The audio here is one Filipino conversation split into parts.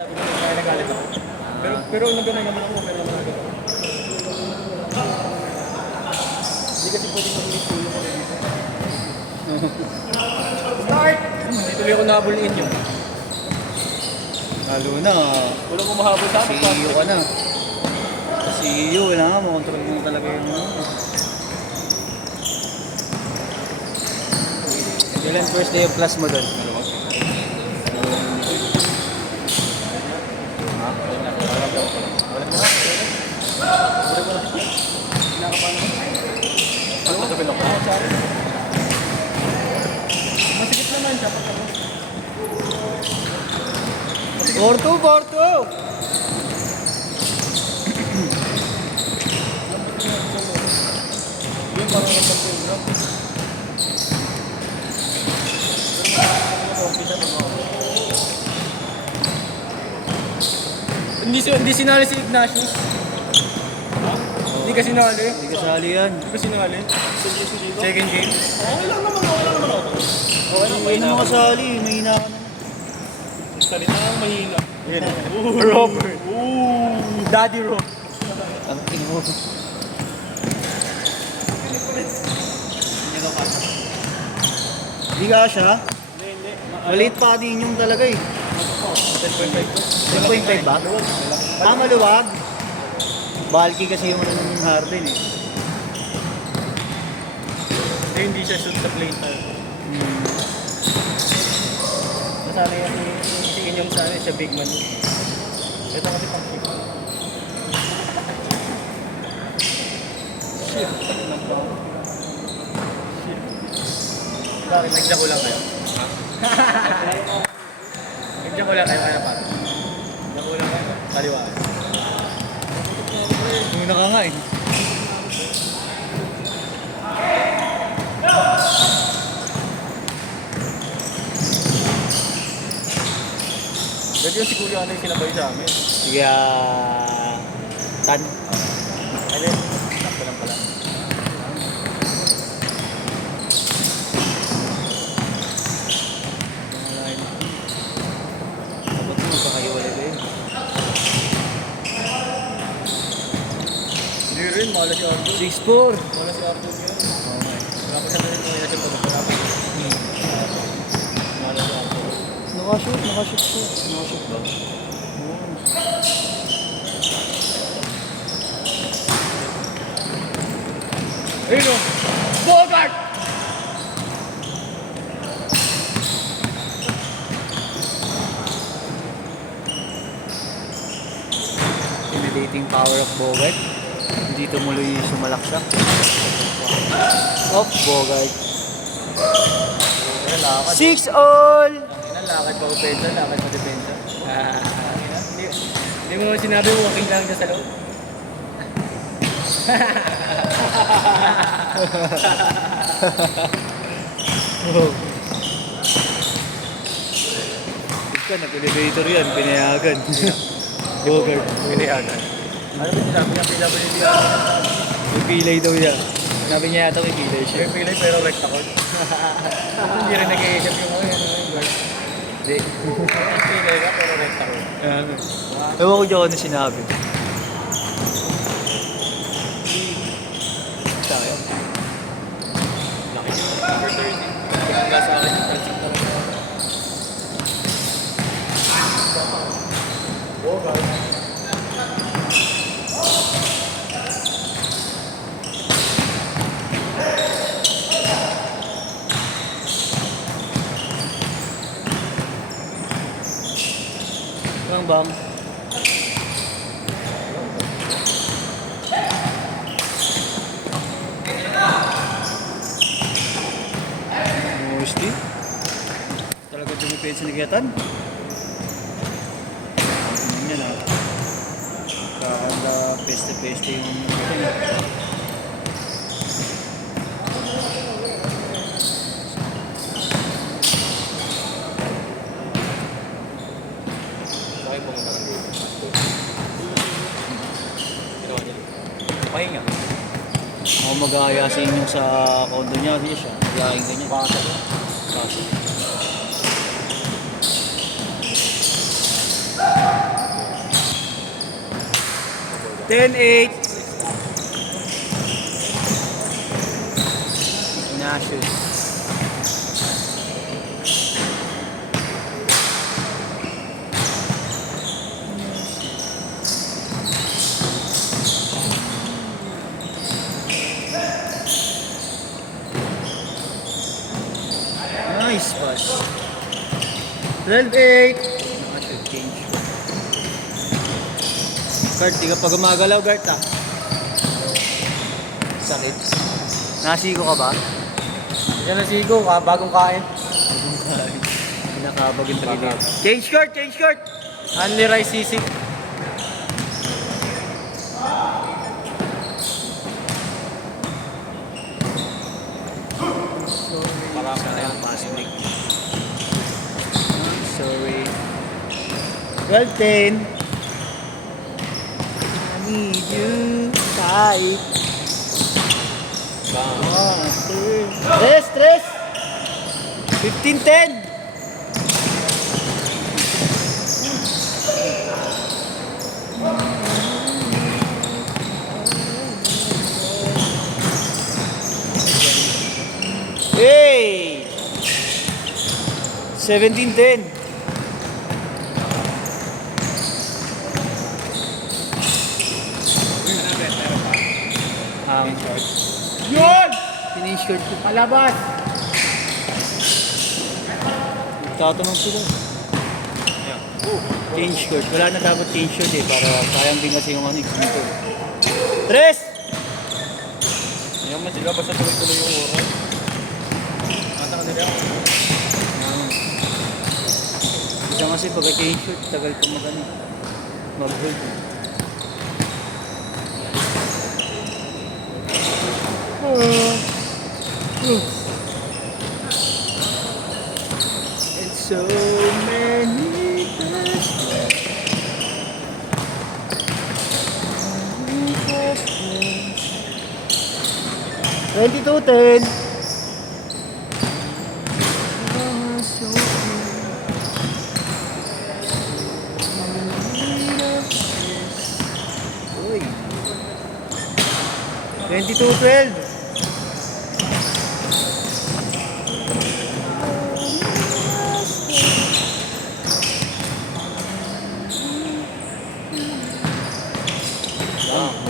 Sabi ko kaya nagalit ako. Pero nagano'n naman ako, pero naman ako. Hindi kasi pwede mag-ulit tulong ko dito. Start! Hindi tuloy ako nakabuliin yun. Lalo na, Wala mo mahabol sa akin. CEO ka na. CEO, kailangan mo, control mo talaga yung Ilan first day of class mo doon? Masikip naman siya pag ako. Porto! Yun, parang nagpapilog. Hindi sinali si Ignatius. Hindi ka sinali. Hindi kasali yan. Hindi ka sinali. Second game. Okay lang naman ako. Hindi naman kasali, mahina ka naman. Salita ang mahina. Robert. Daddy Rob. Ang tingin mo. Hindi ka siya? Hindi. Maliit pa din yung talaga eh. 10.5 ba? Maluwag. Bulky kasi yung Harden eh. Hindi siya shoot sa plate. Masana yan si Inyong sana siya big man. Ito kasi pang big man. Shit. Bakit? Nagdako lang kayo? Nagdako lang kayo kaya pa? Nagdako lang kayo? Kaliwa. Muna ka nga eh. Dati yung si Kuya ano yung kinabay sa amin. Sige, Tan. Ayun, sakto lang pala. Dapat mo magkakahiwalay ba yun? Hindi rin, mahal si Arthur. 6'4". Mahal si Arthur yun. Wala pa siya rin kaya siya pagkakarapin. Mahal si Arthur. Nakashoot siya. Nakashoot ba? Ayun o! Bogart! Intimidating power of Bogart. Hindi tumuloy sumalaksak. Of Bogart. 6 all! Lakad pa opensa, lakad pa depensa. Hindi mo sinabi mo, walking lang dyan sa loob. Ika, nag-elevator yan. Pinayagan. Bogart. Pinayagan. Ano ba sinabi niya? PWD ako. May pilay daw yan. Sabi niya yata may pilay siya. May pilay pero recta ko. Hindi rin nag-iisip yung mga yan. Hindi. Pilay ka pero recta ko. Ewan ko dyan ano sinabi. Tayo. Laki siya. Number 30. Hangga sa akin yung pansin talaga. Bogart. Bang. Mostly. Talaga dumipensa ni Gatan. Tingnan niya na. Kakanda peste-peste yung Bakit pumunta ng dito? Ginawa niya. Pahinga. Ako mag-aaya sa inyo sa condo niya. Hindi siya. Mag-aayain ka niya. Baka ko. Kaso. 10-8. Ignatius. Nice pass. 12-8. Should change. Gart, di ka pa gumagalaw, Gart, ah. Sakit. Nasiko ka ba? Yan na sigo, bagong kain. Pinakabag yung trigger. Change court! Change court! Only rice sisig. Parang na yung pass break. Sorry. 12-10. I need you tight. Tres! Tres! 15-10. Hey! 17-10. Yun! Finish court ko. Palabas! Tatanong sila. Change court. Wala na dapat change court eh. Para sayang din kasi yung ano dito. Tres! Yan man sila, basta tuloy-tuloy yung oras. Matang nila ako. Isa kasi pagka-change court, tagal pa mag-ano. Mag-hold. And so many questions. 22-10. Uy. 22-12.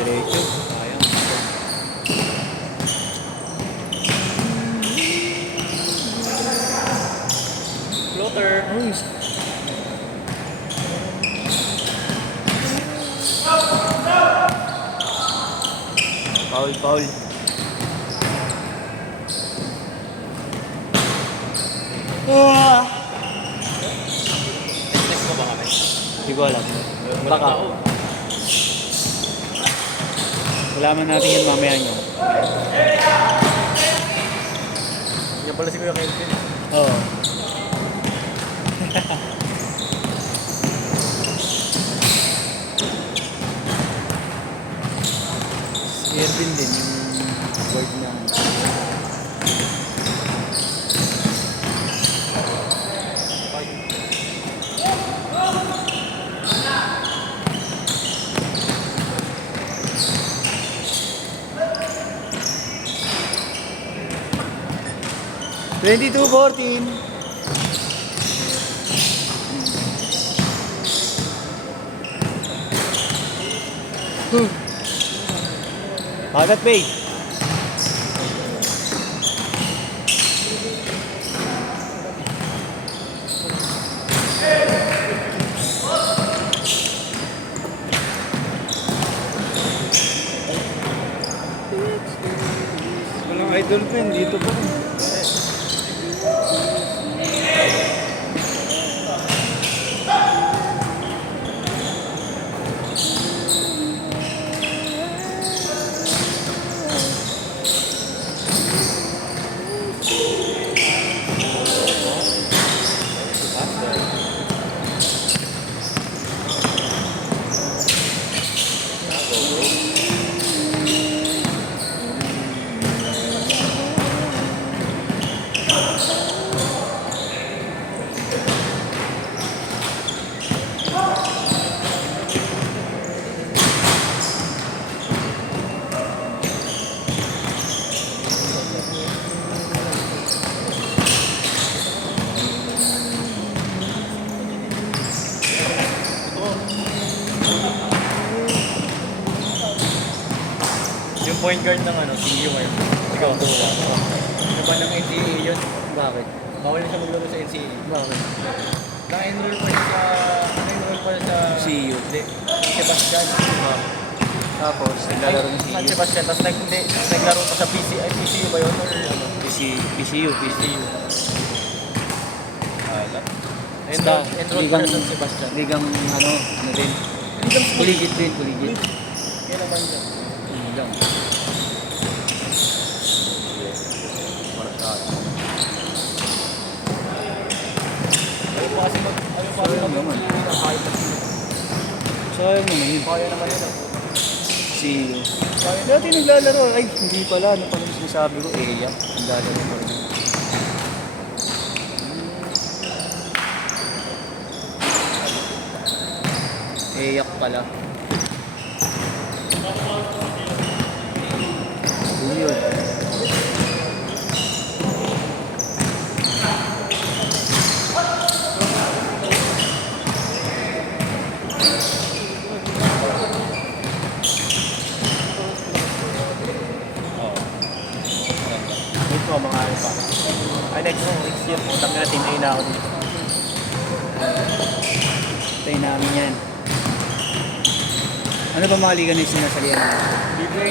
Diretso. Sayang. Floater. Uy. Foul, foul. Next mo ba kami? Hindi ko alam. Walang Baka. tao. Walaman natin yan mamaya nyo. Yan pala si Kuya Kelvin. Oo. Si Ervin din yung word niya. Twenty-two 14. Bagat Bay. Walang idol pen dito pa. point guard ng CU ngayon. Ikaw, ano ba ng NCAA yun? Bakit? Bawal na siya maglaro sa NCAA. Bakit? Naka-enroll pa siya sa... CU. Hindi, Sebastian. Tapos, naglalaro ng San CU. Sebastian, tapos naglaro pa sa PCU ba yun? Or ano? PCU. Enroll pa siya sa Sebastian. Ligang ano din. Kuligit din. Kaya naman yun. Ligang. Ayaw pa kasi Sayang naman. Kaya Sayang naman yun. naman yun. CU. Dati naglalaro. Ay, hindi pala. Ano pala yung sinasabi ko? Naglalaro pa rin. Pala. Yun. Wait mo, mga ano pa. Ay, next year po. Tangin na team A na ako dito. Tayo namin yan. Ano ba mga liga na yung sinasalihan namin? PBA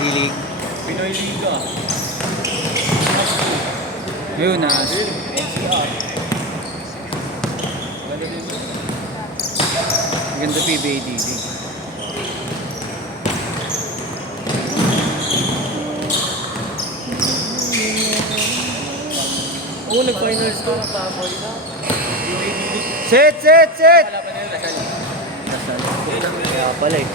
D-League. Pinoy Liga. Yun na. NCR. Ganda din po. Ganda PBA D-League. Oo, nag-finals to. Nakapoy na. Set! Wala pa na yun. Lasal. Kaya pala eh.